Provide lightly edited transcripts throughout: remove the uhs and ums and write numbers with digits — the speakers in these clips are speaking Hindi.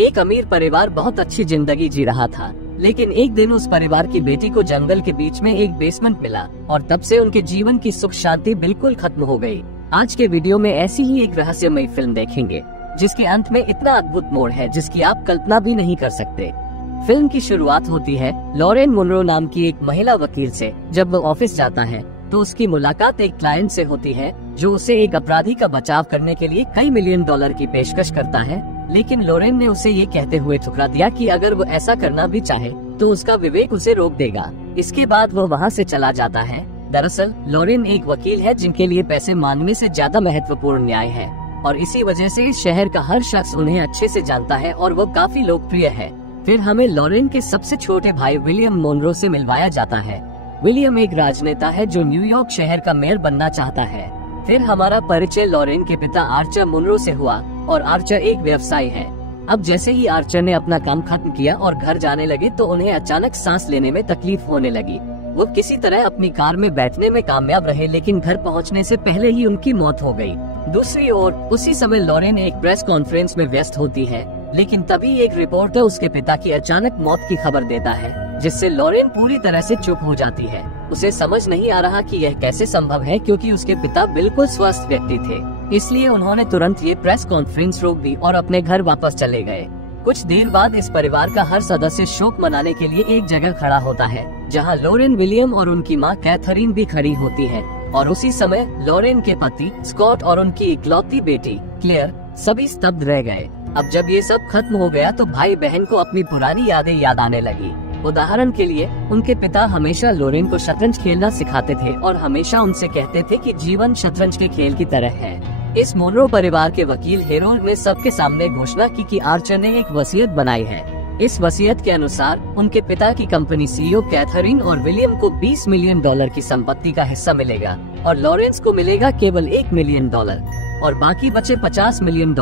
एक अमीर परिवार बहुत अच्छी जिंदगी जी रहा था, लेकिन एक दिन उस परिवार की बेटी को जंगल के बीच में एक बेसमेंट मिला और तब से उनके जीवन की सुख शांति बिल्कुल खत्म हो गई। आज के वीडियो में ऐसी ही एक रहस्यमयी फिल्म देखेंगे जिसके अंत में इतना अद्भुत मोड़ है जिसकी आप कल्पना भी नहीं कर सकते। फिल्म की शुरुआत होती है लॉरेन मुनरो नाम की एक महिला वकील से। जब वो ऑफिस जाता है तो उसकी मुलाकात एक क्लाइंट से होती है जो उसे एक अपराधी का बचाव करने के लिए कई मिलियन डॉलर की पेशकश करता है, लेकिन लॉरेन ने उसे ये कहते हुए ठुकरा दिया कि अगर वो ऐसा करना भी चाहे तो उसका विवेक उसे रोक देगा। इसके बाद वो वहाँ से चला जाता है। दरअसल लॉरेन एक वकील है जिनके लिए पैसे मांगने से ज्यादा महत्वपूर्ण न्याय है और इसी वजह से इस शहर का हर शख्स उन्हें अच्छे से जानता है और वो काफी लोकप्रिय है। फिर हमें लॉरेन के सबसे छोटे भाई विलियम मोनरो से मिलवाया जाता है। विलियम एक राजनेता है जो न्यूयॉर्क शहर का मेयर बनना चाहता है। फिर हमारा परिचय लॉरेन के पिता आर्चर मुनरो से हुआ और आर्चर एक व्यवसायी है। अब जैसे ही आर्चर ने अपना काम खत्म किया और घर जाने लगे तो उन्हें अचानक सांस लेने में तकलीफ होने लगी। वो किसी तरह अपनी कार में बैठने में कामयाब रहे, लेकिन घर पहुंचने से पहले ही उनकी मौत हो गई। दूसरी ओर उसी समय लॉरेन एक प्रेस कॉन्फ्रेंस में व्यस्त होती है, लेकिन तभी एक रिपोर्टर उसके पिता की अचानक मौत की खबर देता है, जिससे लॉरेन पूरी तरह से चुप हो जाती है। उसे समझ नहीं आ रहा कि यह कैसे संभव है, क्योंकि उसके पिता बिल्कुल स्वस्थ व्यक्ति थे। इसलिए उन्होंने तुरंत ये प्रेस कॉन्फ्रेंस रोक दी और अपने घर वापस चले गए। कुछ देर बाद इस परिवार का हर सदस्य शोक मनाने के लिए एक जगह खड़ा होता है, जहां लॉरेन, विलियम और उनकी मां कैथरीन भी खड़ी होती है। और उसी समय लॉरेन के पति स्कॉट और उनकी इकलौती बेटी क्लेयर सभी स्तब्ध रह गए। अब जब ये सब खत्म हो गया तो भाई बहन को अपनी पुरानी यादें याद आने लगी। उदाहरण के लिए उनके पिता हमेशा लॉरेन को शतरंज खेलना सिखाते थे और हमेशा उनसे कहते थे कि जीवन शतरंज के खेल की तरह है। इस मोनरो परिवार के वकील हेरोल्ड ने सबके सामने घोषणा की कि आर्चर ने एक वसीयत बनाई है। इस वसीयत के अनुसार उनके पिता की कंपनी सीईओ कैथरीन और विलियम को $20 मिलियन की संपत्ति का हिस्सा मिलेगा और लॉरेंस को मिलेगा केवल $1 मिलियन और बाकी बचे $50 मिलियन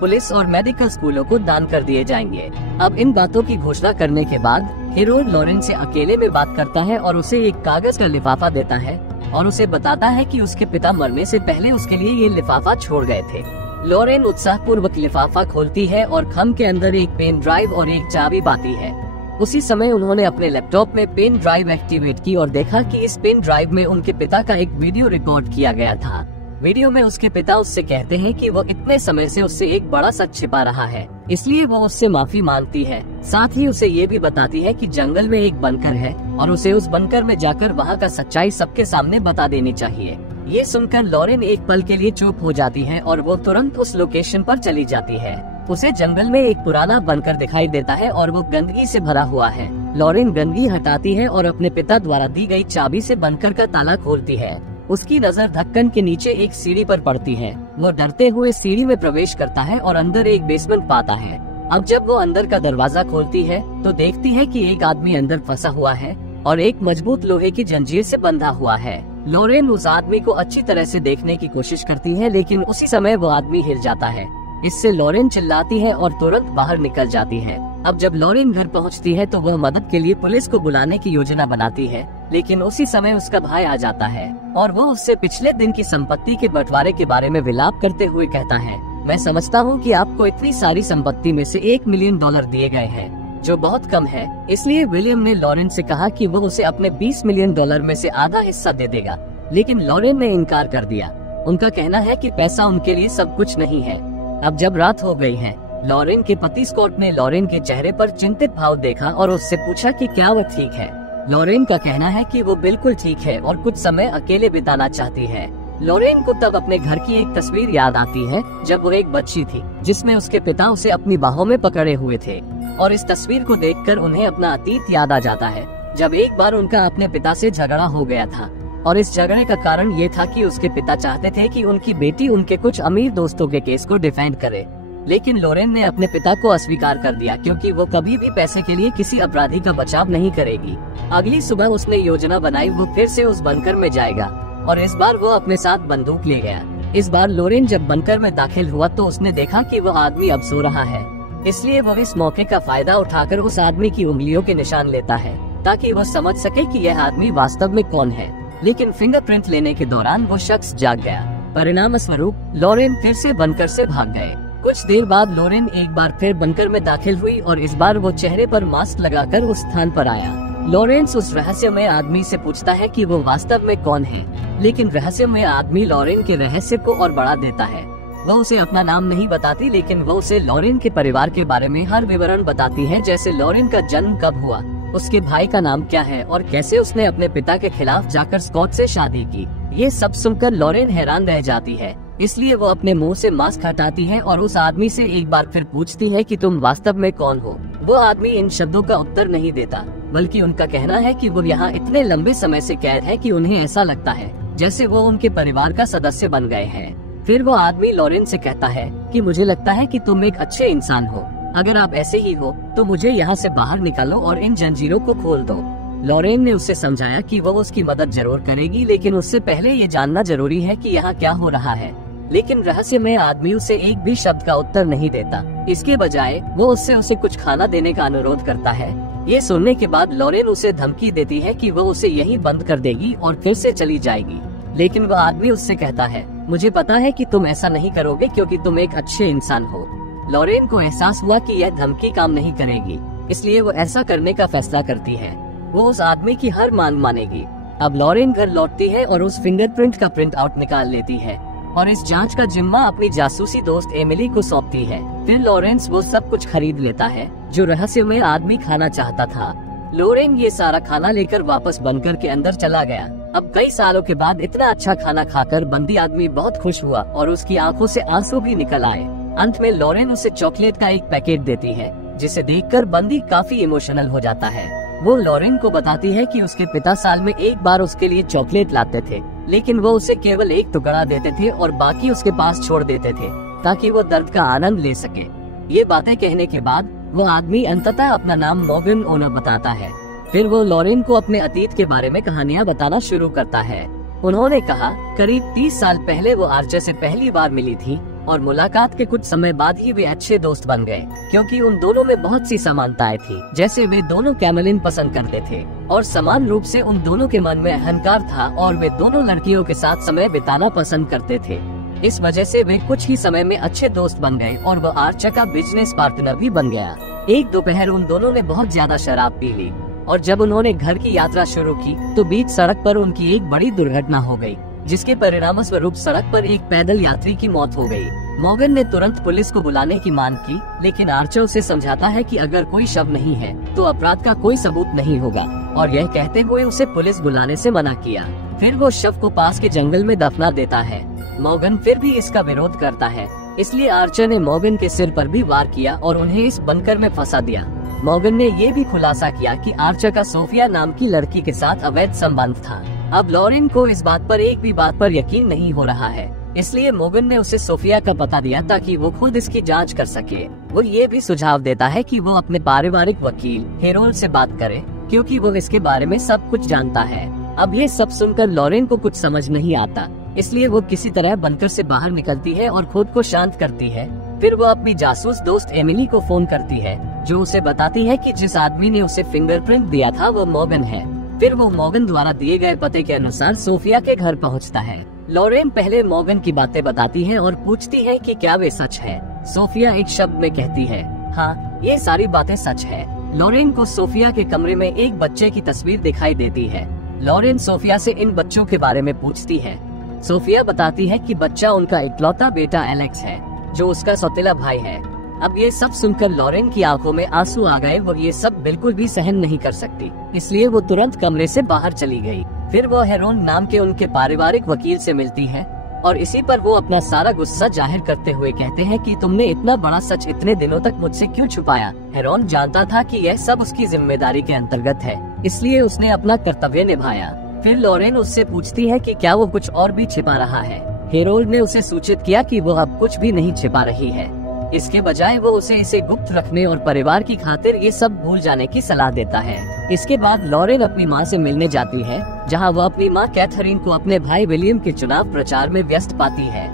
पुलिस और मेडिकल स्कूलों को दान कर दिए जाएंगे। अब इन बातों की घोषणा करने के बाद हेरोल्ड लॉरेन से अकेले में बात करता है और उसे एक कागज का लिफाफा देता है और उसे बताता है कि उसके पिता मरने से पहले उसके लिए ये लिफाफा छोड़ गए थे। लॉरेन उत्साहपूर्वक लिफाफा खोलती है और खम के अंदर एक पेन ड्राइव और एक चाबी पाती है। उसी समय उन्होंने अपने लैपटॉप में पेन ड्राइव एक्टिवेट की और देखा कि इस पेन ड्राइव में उनके पिता का एक वीडियो रिकॉर्ड किया गया था। वीडियो में उसके पिता उससे कहते हैं कि वो इतने समय से उससे एक बड़ा सच छिपा रहा है, इसलिए वो उससे माफी मांगती है। साथ ही उसे ये भी बताती है कि जंगल में एक बंकर है और उसे उस बंकर में जाकर वहाँ का सच्चाई सबके सामने बता देनी चाहिए। ये सुनकर लॉरेन एक पल के लिए चुप हो जाती है और वो तुरंत उस लोकेशन पर चली जाती है। उसे जंगल में एक पुराना बंकर दिखाई देता है और वो गंदगी से भरा हुआ है। लॉरेन गंदगी हटाती है और अपने पिता द्वारा दी गई चाबी से बंकर का ताला खोलती है। उसकी नजर ढक्कन के नीचे एक सीढ़ी पर पड़ती है। वो डरते हुए सीढ़ी में प्रवेश करता है और अंदर एक बेसमेंट पाता है। अब जब वो अंदर का दरवाजा खोलती है तो देखती है कि एक आदमी अंदर फंसा हुआ है और एक मजबूत लोहे की जंजीर से बंधा हुआ है। लॉरेन उस आदमी को अच्छी तरह से देखने की कोशिश करती है, लेकिन उसी समय वो आदमी हिल जाता है। इससे लॉरेन चिल्लाती है और तुरंत बाहर निकल जाती है। अब जब लॉरेन घर पहुंचती है तो वह मदद के लिए पुलिस को बुलाने की योजना बनाती है, लेकिन उसी समय उसका भाई आ जाता है और वो उससे पिछले दिन की संपत्ति के बंटवारे के बारे में विलाप करते हुए कहता है, मैं समझता हूँ कि आपको इतनी सारी संपत्ति में से $1 मिलियन दिए गए हैं, जो बहुत कम है। इसलिए विलियम ने लॉरेन से कहा कि वो उसे अपने $20 मिलियन में से आधा हिस्सा दे देगा, लेकिन लॉरेन ने इनकार कर दिया। उनका कहना है कि पैसा उनके लिए सब कुछ नहीं है। अब जब रात हो गई है, लॉरेन के पति स्कॉट ने लॉरेन के चेहरे पर चिंतित भाव देखा और उससे पूछा कि क्या वो ठीक है। लॉरेन का कहना है कि वो बिल्कुल ठीक है और कुछ समय अकेले बिताना चाहती है। लॉरेन को तब अपने घर की एक तस्वीर याद आती है जब वो एक बच्ची थी, जिसमें उसके पिता उसे अपनी बाहों में पकड़े हुए थे। और इस तस्वीर को देखकर उन्हें अपना अतीत याद आ जाता है, जब एक बार उनका अपने पिता से झगड़ा हो गया था। और इस झगड़े का कारण ये था कि उसके पिता चाहते थे कि उनकी बेटी उनके कुछ अमीर दोस्तों के केस को डिफेंड करे, लेकिन लॉरेन ने अपने पिता को अस्वीकार कर दिया, क्योंकि वो कभी भी पैसे के लिए किसी अपराधी का बचाव नहीं करेगी। अगली सुबह उसने योजना बनाई, वो फिर से उस बंकर में जाएगा और इस बार वो अपने साथ बंदूक ले गया। इस बार लॉरेन जब बंकर में दाखिल हुआ तो उसने देखा कि वो आदमी अब सो रहा है, इसलिए वो इस मौके का फायदा उठाकर उस आदमी की उंगलियों के निशान लेता है ताकि वो समझ सके कि यह आदमी वास्तव में कौन है। लेकिन फिंगरप्रिंट लेने के दौरान वो शख्स जाग गया। परिणाम स्वरूप लॉरेन फिर से बंकर से भाग गए। कुछ देर बाद लॉरेन एक बार फिर बंकर में दाखिल हुई और इस बार वो चेहरे पर मास्क लगाकर उस स्थान पर आया। लॉरेंस उस रहस्यमय आदमी से पूछता है कि वो वास्तव में कौन है, लेकिन रहस्यमय आदमी लॉरेन के रहस्य को और बढ़ा देता है। वह उसे अपना नाम नहीं बताती, लेकिन वो उसे लॉरेन के परिवार के बारे में हर विवरण बताती है, जैसे लॉरेन का जन्म कब हुआ, उसके भाई का नाम क्या है और कैसे उसने अपने पिता के खिलाफ जाकर स्कॉट से शादी की। ये सब सुनकर लॉरेन हैरान रह जाती है, इसलिए वो अपने मुंह से मास्क हटाती है और उस आदमी से एक बार फिर पूछती है कि तुम वास्तव में कौन हो। वो आदमी इन शब्दों का उत्तर नहीं देता, बल्कि उनका कहना है कि वो यहाँ इतने लंबे समय से कैद है कि उन्हें ऐसा लगता है जैसे वो उनके परिवार का सदस्य बन गए हैं। फिर वो आदमी लॉरेन से कहता है कि मुझे लगता है कि तुम एक अच्छे इंसान हो, अगर आप ऐसे ही हो तो मुझे यहाँ से बाहर निकालो और इन जंजीरों को खोल दो। लॉरेन ने उसे समझाया कि वो उसकी मदद जरूर करेगी, लेकिन उससे पहले ये जानना जरूरी है कि यहाँ क्या हो रहा है। लेकिन रहस्यमय आदमी उसे एक भी शब्द का उत्तर नहीं देता। इसके बजाय वो उससे उसे कुछ खाना देने का अनुरोध करता है। ये सुनने के बाद लॉरेन उसे धमकी देती है कि वो उसे यहीं बंद कर देगी और फिर से चली जाएगी, लेकिन वह आदमी उससे कहता है मुझे पता है कि तुम ऐसा नहीं करोगे क्योंकि तुम एक अच्छे इंसान हो। लॉरेन को एहसास हुआ कि यह धमकी काम नहीं करेगी, इसलिए वो ऐसा करने का फैसला करती है। वो उस आदमी की हर मांग मानेगी। अब लॉरेन घर लौटती है और उस फिंगरप्रिंट का प्रिंट आउट निकाल लेती है और इस जांच का जिम्मा अपनी जासूसी दोस्त एमिली को सौंपती है। फिर लॉरेंस वो सब कुछ खरीद लेता है जो रहस्यमय आदमी खाना चाहता था। लॉरेन ये सारा खाना लेकर वापस बंकर के अंदर चला गया। अब कई सालों के बाद इतना अच्छा खाना खाकर बंदी आदमी बहुत खुश हुआ और उसकी आंखों से आंसू भी निकल आए। अंत में लॉरेन उसे चॉकलेट का एक पैकेट देती है, जिसे देखकर बंदी काफी इमोशनल हो जाता है। वो लॉरेन को बताती है कि उसके पिता साल में एक बार उसके लिए चॉकलेट लाते थे, लेकिन वो उसे केवल एक टुकड़ा देते थे और बाकी उसके पास छोड़ देते थे ताकि वो दर्द का आनंद ले सके। ये बातें कहने के बाद वो आदमी अंततः अपना नाम मॉर्गन ओनर बताता है। फिर वो लॉरेन को अपने अतीत के बारे में कहानियाँ बताना शुरू करता है। उन्होंने कहा करीब 30 साल पहले वो आर्चर से पहली बार मिली थी और मुलाकात के कुछ समय बाद ही वे अच्छे दोस्त बन गए, क्योंकि उन दोनों में बहुत सी समानताएं थी। जैसे वे दोनों कैमलिन पसंद करते थे और समान रूप से उन दोनों के मन में अहंकार था और वे दोनों लड़कियों के साथ समय बिताना पसंद करते थे। इस वजह से वे कुछ ही समय में अच्छे दोस्त बन गए और वो आर्चर का बिजनेस पार्टनर भी बन गया। एक दोपहर उन दोनों ने बहुत ज्यादा शराब पी ली और जब उन्होंने घर की यात्रा शुरू की तो बीच सड़क पर उनकी एक बड़ी दुर्घटना हो गई, जिसके परिणाम स्वरूप सड़क पर एक पैदल यात्री की मौत हो गई। मॉर्गन ने तुरंत पुलिस को बुलाने की मांग की, लेकिन आर्चर उसे समझाता है कि अगर कोई शव नहीं है तो अपराध का कोई सबूत नहीं होगा, और यह कहते हुए उसे पुलिस बुलाने से मना किया। फिर वो शव को पास के जंगल में दफना देता है। मॉर्गन फिर भी इसका विरोध करता है, इसलिए आर्चर ने मॉर्गन के सिर पर भी वार किया और उन्हें इस बंकर में फंसा दिया। मॉर्गन ने ये भी खुलासा किया कि आर्चर का सोफिया नाम की लड़की के साथ अवैध संबंध था। अब लॉरेन को इस बात पर एक भी बात पर यकीन नहीं हो रहा है, इसलिए मॉर्गन ने उसे सोफिया का पता दिया ताकि वो खुद इसकी जांच कर सके। वो ये भी सुझाव देता है कि वो अपने पारिवारिक वकील हेरोल्ड से बात करे, क्योंकि वो इसके बारे में सब कुछ जानता है। अब ये सब सुनकर लॉरेन को कुछ समझ नहीं आता, इसलिए वो किसी तरह बंकर से बाहर निकलती है और खुद को शांत करती है। फिर वो अपनी जासूस दोस्त एमिली को फोन करती है, जो उसे बताती है कि जिस आदमी ने उसे फिंगरप्रिंट दिया था वो मॉर्गन है। फिर वो मॉर्गन द्वारा दिए गए पते के अनुसार सोफिया के घर पहुंचता है। लॉरेन पहले मॉर्गन की बातें बताती है और पूछती है कि क्या वे सच है। सोफिया एक शब्द में कहती है, हाँ, ये सारी बातें सच है। लॉरेन को सोफिया के कमरे में एक बच्चे की तस्वीर दिखाई देती है। लॉरेन सोफिया से इन बच्चों के बारे में पूछती है। सोफिया बताती है कि बच्चा उनका इकलौता बेटा एलेक्स है, जो उसका सौतेला भाई है। अब ये सब सुनकर लॉरेन की आंखों में आंसू आ गए और ये सब बिल्कुल भी सहन नहीं कर सकती, इसलिए वो तुरंत कमरे से बाहर चली गई। फिर वो हेरोन नाम के उनके पारिवारिक वकील से मिलती है और इसी पर वो अपना सारा गुस्सा जाहिर करते हुए कहते हैं कि तुमने इतना बड़ा सच इतने दिनों तक मुझसे क्यों छुपाया। हेरोन जानता था कि यह सब उसकी जिम्मेदारी के अंतर्गत है, इसलिए उसने अपना कर्तव्य निभाया। फिर लॉरेन उससे पूछती है कि क्या वो कुछ और भी छिपा रहा है। हेरोल्ड ने उसे सूचित किया कि वो अब कुछ भी नहीं छिपा रही है, इसके बजाय वो उसे इसे गुप्त रखने और परिवार की खातिर ये सब भूल जाने की सलाह देता है। इसके बाद लॉरेन अपनी माँ से मिलने जाती है, जहाँ वो अपनी माँ कैथरीन को अपने भाई विलियम के चुनाव प्रचार में व्यस्त पाती है।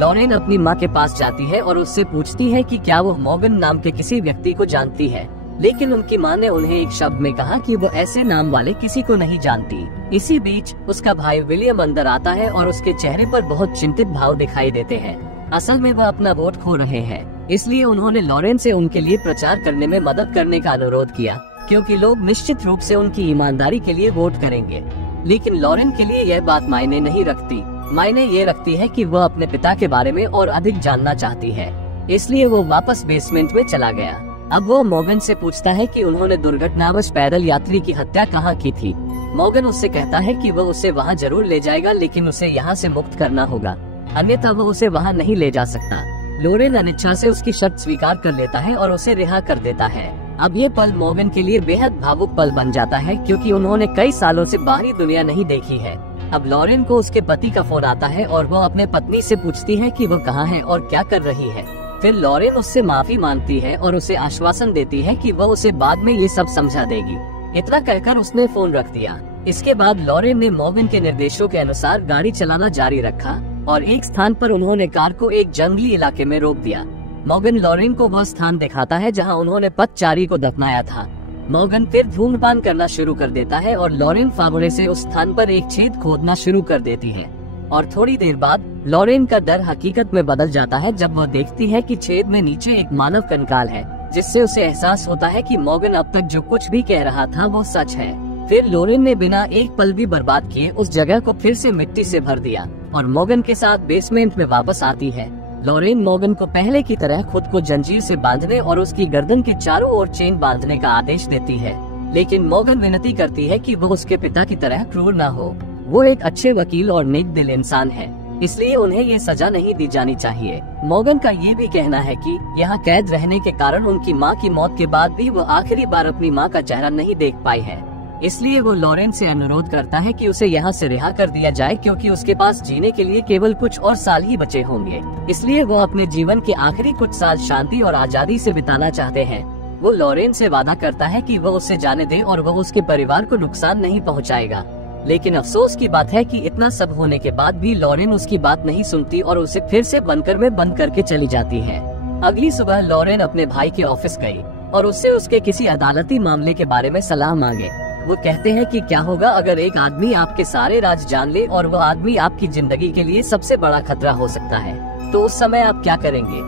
लॉरेन अपनी माँ के पास जाती है और उससे पूछती है कि क्या वो मॉर्गन नाम के किसी व्यक्ति को जानती है, लेकिन उनकी माँ ने उन्हें एक शब्द में कहा कि वो ऐसे नाम वाले किसी को नहीं जानती। इसी बीच उसका भाई विलियम अंदर आता है और उसके चेहरे पर बहुत चिंतित भाव दिखाई देते हैं। असल में वह अपना वोट खो रहे हैं, इसलिए उन्होंने लॉरेन से उनके लिए प्रचार करने में मदद करने का अनुरोध किया, क्योंकि लोग निश्चित रूप से उनकी ईमानदारी के लिए वोट करेंगे। लेकिन लॉरेन के लिए यह बात मायने नहीं रखती। मायने ये रखती है कि वह अपने पिता के बारे में और अधिक जानना चाहती है। इसलिए वो वापस बेसमेंट में चला गया। अब वो मॉर्गन से पूछता है कि उन्होंने दुर्घटनावश पैदल यात्री की हत्या कहाँ की थी। मॉर्गन उससे कहता है कि वह उसे वहाँ जरूर ले जाएगा, लेकिन उसे यहाँ से मुक्त करना होगा, अन्यथा वह उसे वहाँ नहीं ले जा सकता। लॉरेन अनिच्छा से उसकी शर्त स्वीकार कर लेता है और उसे रिहा कर देता है। अब ये पल मॉर्गन के लिए बेहद भावुक पल बन जाता है, क्योंकि उन्होंने कई सालों से बाहरी दुनिया नहीं देखी है। अब लॉरेन को उसके पति का फोन आता है और वह अपने पत्नी से पूछती है कि वह कहाँ है और क्या कर रही है। फिर लॉरेन उससे माफी मांगती है और उसे आश्वासन देती है कि वह उसे बाद में ये सब समझा देगी। इतना कहकर उसने फोन रख दिया। इसके बाद लॉरेन ने मॉर्गन के निर्देशों के अनुसार गाड़ी चलाना जारी रखा और एक स्थान पर उन्होंने कार को एक जंगली इलाके में रोक दिया। मॉर्गन लॉरेन को वह स्थान दिखाता है जहां उन्होंने पथचारी को दफनाया था। मॉर्गन फिर धूम्रपान करना शुरू कर देता है और लॉरेन फावड़े से उस स्थान पर एक छेद खोदना शुरू कर देती है। और थोड़ी देर बाद लॉरेन का डर हकीकत में बदल जाता है जब वह देखती है कि छेद में नीचे एक मानव कंकाल है, जिससे उसे एहसास होता है कि मॉर्गन अब तक जो कुछ भी कह रहा था वो सच है। फिर लॉरेन ने बिना एक पल भी बर्बाद किए उस जगह को फिर से मिट्टी से भर दिया और मॉर्गन के साथ बेसमेंट में वापस आती है। लॉरेन मॉर्गन को पहले की तरह खुद को जंजीर से बांधने और उसकी गर्दन के चारों ओर चेन बांधने का आदेश देती है, लेकिन मॉर्गन विनती करती है कि वो उसके पिता की तरह क्रूर न हो। वो एक अच्छे वकील और नेक दिल इंसान है, इसलिए उन्हें ये सजा नहीं दी जानी चाहिए। मॉर्गन का ये भी कहना है कि यहाँ कैद रहने के कारण उनकी माँ की मौत के बाद भी वो आखिरी बार अपनी माँ का चेहरा नहीं देख पाई है। इसलिए वो लॉरेन से अनुरोध करता है कि उसे यहाँ से रिहा कर दिया जाए, क्योंकि उसके पास जीने के लिए केवल कुछ और साल ही बचे होंगे। इसलिए वो अपने जीवन के आखिरी कुछ साल शांति और आजादी से बिताना चाहते हैं। वो लॉरेन से वादा करता है कि वो उसे जाने दे और वो उसके परिवार को नुकसान नहीं पहुँचाएगा। लेकिन अफसोस की बात है कि इतना सब होने के बाद भी लॉरेन उसकी बात नहीं सुनती और उसे फिर से बंकर में बंद करके चली जाती है। अगली सुबह लॉरेन अपने भाई के ऑफिस गई और उससे उसके किसी अदालती मामले के बारे में सलाह मांगे। वो कहते हैं कि क्या होगा अगर एक आदमी आपके सारे राज जान ले और वो आदमी आपकी जिंदगी के लिए सबसे बड़ा खतरा हो सकता है, तो उस समय आप क्या करेंगे।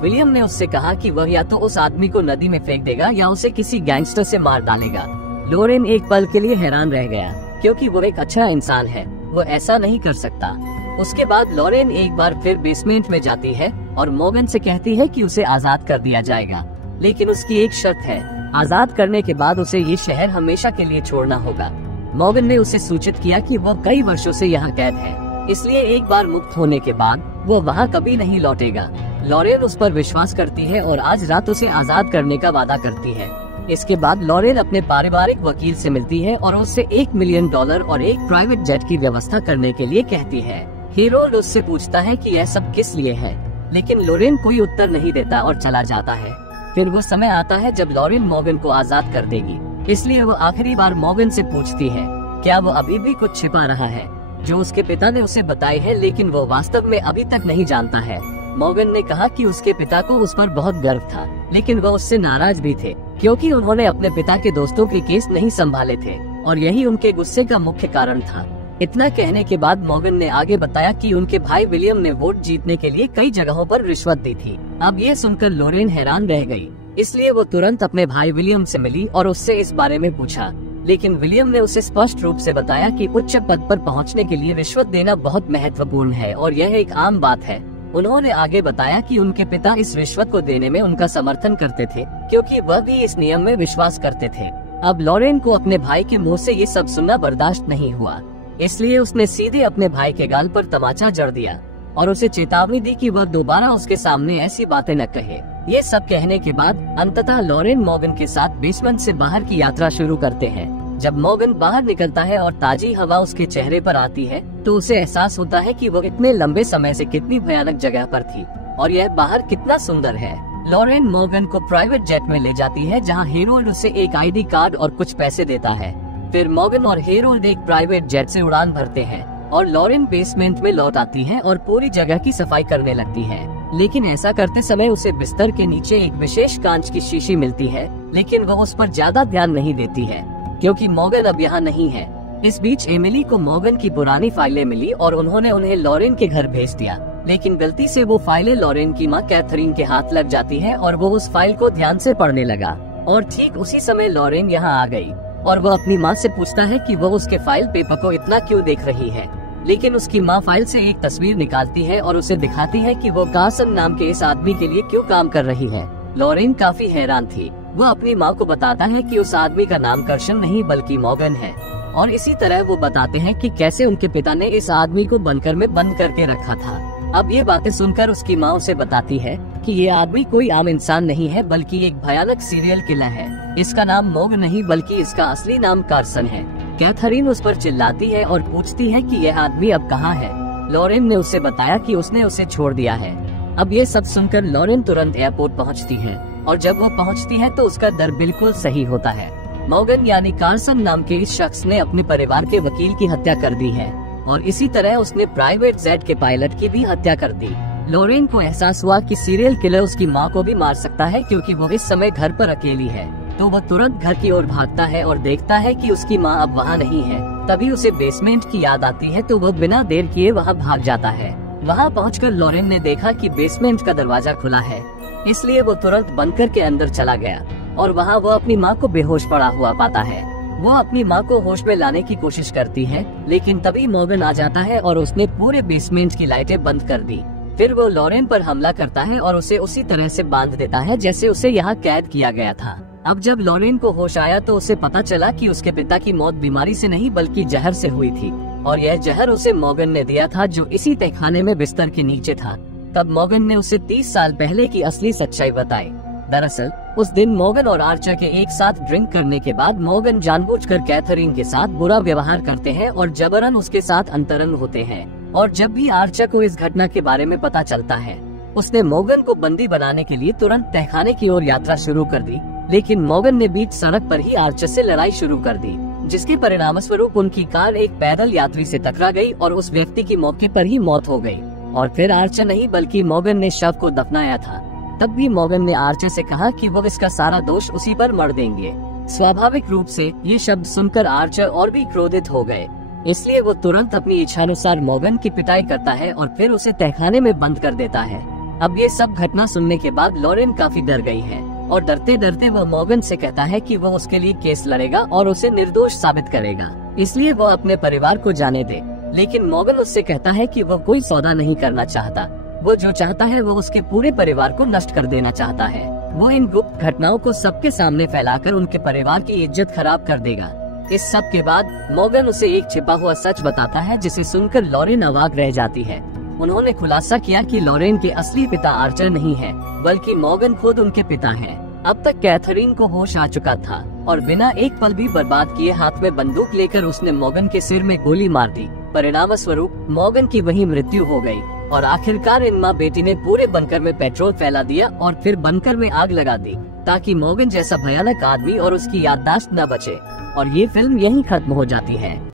विलियम ने उससे कहा कि वह या तो उस आदमी को नदी में फेंक देगा या उसे किसी गैंगस्टर से मार डालेगा। लॉरेन एक पल के लिए हैरान रह गया, क्योंकि वो एक अच्छा इंसान है, वो ऐसा नहीं कर सकता। उसके बाद लॉरेन एक बार फिर बेसमेंट में जाती है और मॉर्गन से कहती है कि उसे आजाद कर दिया जाएगा, लेकिन उसकी एक शर्त है, आजाद करने के बाद उसे ये शहर हमेशा के लिए छोड़ना होगा। मॉर्गन ने उसे सूचित किया कि वह कई वर्षों से यहाँ कैद है, इसलिए एक बार मुक्त होने के बाद वो वहाँ कभी नहीं लौटेगा। लॉरेन उस पर विश्वास करती है और आज रात उसे आजाद करने का वादा करती है। इसके बाद लॉरेन अपने पारिवारिक वकील से मिलती है और उससे $1 मिलियन और एक प्राइवेट जेट की व्यवस्था करने के लिए कहती है। हेरोल्ड उससे पूछता है कि यह सब किस लिए है, लेकिन लॉरेन कोई उत्तर नहीं देता और चला जाता है। फिर वो समय आता है जब लॉरेन मॉर्गन को आजाद कर देगी, इसलिए वो आखिरी बार मॉर्गन से पूछती है क्या वो अभी भी कुछ छिपा रहा है जो उसके पिता ने उसे बताई है, लेकिन वो वास्तव में अभी तक नहीं जानता है। मॉर्गन ने कहा कि उसके पिता को उस पर बहुत गर्व था, लेकिन वह उससे नाराज भी थे, क्योंकि उन्होंने अपने पिता के दोस्तों के केस नहीं संभाले थे और यही उनके गुस्से का मुख्य कारण था। इतना कहने के बाद मॉर्गन ने आगे बताया कि उनके भाई विलियम ने वोट जीतने के लिए कई जगहों पर रिश्वत दी थी। अब ये सुनकर लॉरेन हैरान रह गई, इसलिए वो तुरंत अपने भाई विलियम से मिली और उससे इस बारे में पूछा, लेकिन विलियम ने उसे स्पष्ट रूप से बताया कि उच्च पद पर पहुंचने के लिए रिश्वत देना बहुत महत्वपूर्ण है और यह एक आम बात है। उन्होंने आगे बताया कि उनके पिता इस रिश्वत को देने में उनका समर्थन करते थे, क्योंकि वह भी इस नियम में विश्वास करते थे। अब लॉरेन को अपने भाई के मुँह से ये सब सुनना बर्दाश्त नहीं हुआ, इसलिए उसने सीधे अपने भाई के गाल पर तमाचा जड़ दिया और उसे चेतावनी दी कि वह दोबारा उसके सामने ऐसी बातें न कहे। ये सब कहने के बाद अंततः लॉरेन मॉर्गन के साथ बेसमेंट से बाहर की यात्रा शुरू करते हैं। जब मॉर्गन बाहर निकलता है और ताजी हवा उसके चेहरे पर आती है, तो उसे एहसास होता है कि वो इतने लंबे समय से कितनी भयानक जगह पर थी और यह बाहर कितना सुंदर है। लॉरेन मॉर्गन को प्राइवेट जेट में ले जाती है, जहाँ हेरोल्ड उसे एक ID कार्ड और कुछ पैसे देता है। फिर मॉर्गन और हेरोल्ड एक प्राइवेट जेट से उड़ान भरते हैं और लॉरेन बेसमेंट में लौट आती है और पूरी जगह की सफाई करने लगती है। लेकिन ऐसा करते समय उसे बिस्तर के नीचे एक विशेष कांच की शीशी मिलती है, लेकिन वह उस पर ज्यादा ध्यान नहीं देती है, क्योंकि मॉर्गन अब यहाँ नहीं है। इस बीच एमिली को मॉर्गन की पुरानी फाइलें मिली और उन्होंने उन्हें लॉरेन के घर भेज दिया। लेकिन गलती से वो फाइलें लॉरेन की माँ कैथरीन के हाथ लग जाती है और वो उस फाइल को ध्यान से पढ़ने लगा। और ठीक उसी समय लॉरेन यहाँ आ गई और वो अपनी माँ से पूछता है कि वो उसके फाइल पेपर को इतना क्यों देख रही है। लेकिन उसकी माँ फाइल से एक तस्वीर निकालती है और उसे दिखाती है कि वो कार्सन नाम के इस आदमी के लिए क्यों काम कर रही है। लॉरेन काफी हैरान थी। वो अपनी माँ को बताता है कि उस आदमी का नाम कार्सन नहीं बल्कि मॉर्गन है। और इसी तरह वो बताते हैं कि कैसे उनके पिता ने इस आदमी को बंकर में बंद करके रखा था। अब ये बातें सुनकर उसकी माँ उसे बताती है कि ये आदमी कोई आम इंसान नहीं है बल्कि एक भयानक सीरियल किलर है। इसका नाम मॉर्गन नहीं बल्कि इसका असली नाम कार्सन है। कैथरीन उस पर चिल्लाती है और पूछती है कि यह आदमी अब कहाँ है। लॉरेन ने उसे बताया कि उसने उसे छोड़ दिया है। अब ये सब सुनकर लॉरेन तुरंत एयरपोर्ट पहुँचती है और जब वो पहुँचती है तो उसका डर बिल्कुल सही होता है। मॉर्गन यानी कार्सन नाम के इस शख्स ने अपने परिवार के वकील की हत्या कर दी है और इसी तरह उसने प्राइवेट जेट के पायलट की भी हत्या कर दी। लॉरेन को एहसास हुआ कि सीरियल किलर उसकी माँ को भी मार सकता है क्योंकि वो इस समय घर पर अकेली है। तो वह तुरंत घर की ओर भागता है और देखता है कि उसकी माँ अब वहाँ नहीं है। तभी उसे बेसमेंट की याद आती है तो वह बिना देर किए वहाँ भाग जाता है। वहाँ पहुँचकर लॉरेन ने देखा कि बेसमेंट का दरवाजा खुला है, इसलिए वो तुरंत बंद करके अंदर चला गया और वहाँ वो अपनी माँ को बेहोश पड़ा हुआ पाता है। वो अपनी माँ को होश में लाने की कोशिश करती है, लेकिन तभी मॉर्गन आ जाता है और उसने पूरे बेसमेंट की लाइटें बंद कर दी। फिर वो लॉरेन पर हमला करता है और उसे उसी तरह से बांध देता है जैसे उसे यहाँ कैद किया गया था। अब जब लॉरेन को होश आया तो उसे पता चला कि उसके पिता की मौत बीमारी से नहीं बल्कि जहर से हुई थी और यह जहर उसे मॉर्गन ने दिया था जो इसी तहखाने में बिस्तर के नीचे था। तब मॉर्गन ने उसे 30 साल पहले की असली सच्चाई बताई। दरअसल उस दिन मॉर्गन और आर्चर के एक साथ ड्रिंक करने के बाद मॉर्गन जानबूझकर कैथरीन के साथ बुरा व्यवहार करते हैं और जबरन उसके साथ अंतरंग होते हैं। और जब भी आर्चर को इस घटना के बारे में पता चलता है, उसने मॉर्गन को बंदी बनाने के लिए तुरंत तहखाने की ओर यात्रा शुरू कर दी। लेकिन मॉर्गन ने बीच सड़क पर ही आर्चर से लड़ाई शुरू कर दी, जिसके परिणाम स्वरूप उनकी कार एक पैदल यात्री से टकरा गई और उस व्यक्ति की मौके पर ही मौत हो गई। और फिर आर्चर नहीं बल्कि मॉर्गन ने शव को दफनाया था। तब भी मॉर्गन ने आर्चर से कहा कि वो इसका सारा दोष उसी पर मढ़ देंगे। स्वाभाविक रूप से ये शब्द सुनकर आर्चर और भी क्रोधित हो गए, इसलिए वो तुरंत अपनी इच्छानुसार मॉर्गन की पिटाई करता है और फिर उसे तहखाने में बंद कर देता है। अब ये सब घटना सुनने के बाद लॉरेन काफी डर गई है और डरते डरते वह मॉर्गन से कहता है कि वह उसके लिए केस लड़ेगा और उसे निर्दोष साबित करेगा, इसलिए वह अपने परिवार को जाने दे। लेकिन मॉर्गन उससे कहता है कि वह कोई सौदा नहीं करना चाहता। वो जो चाहता है वो उसके पूरे परिवार को नष्ट कर देना चाहता है। वो इन गुप्त घटनाओं को सबके सामने फैलाकर उनके परिवार की इज्जत खराब कर देगा। इस सब के बाद मॉर्गन उसे एक छिपा हुआ सच बताता है जिसे सुनकर लॉरेन अवाक रह जाती है। उन्होंने खुलासा किया कि लॉरेन के असली पिता आर्चर नहीं है बल्कि मॉर्गन खुद उनके पिता हैं। अब तक कैथरीन को होश आ चुका था और बिना एक पल भी बर्बाद किए हाथ में बंदूक लेकर उसने मॉर्गन के सिर में गोली मार दी। परिणाम स्वरूप मॉर्गन की वहीं मृत्यु हो गई और आखिरकार इन माँ बेटी ने पूरे बंकर में पेट्रोल फैला दिया और फिर बंकर में आग लगा दी ताकि मॉर्गन जैसा भयानक आदमी और उसकी याददाश्त न बचे। और ये फिल्म यहीं खत्म हो जाती है।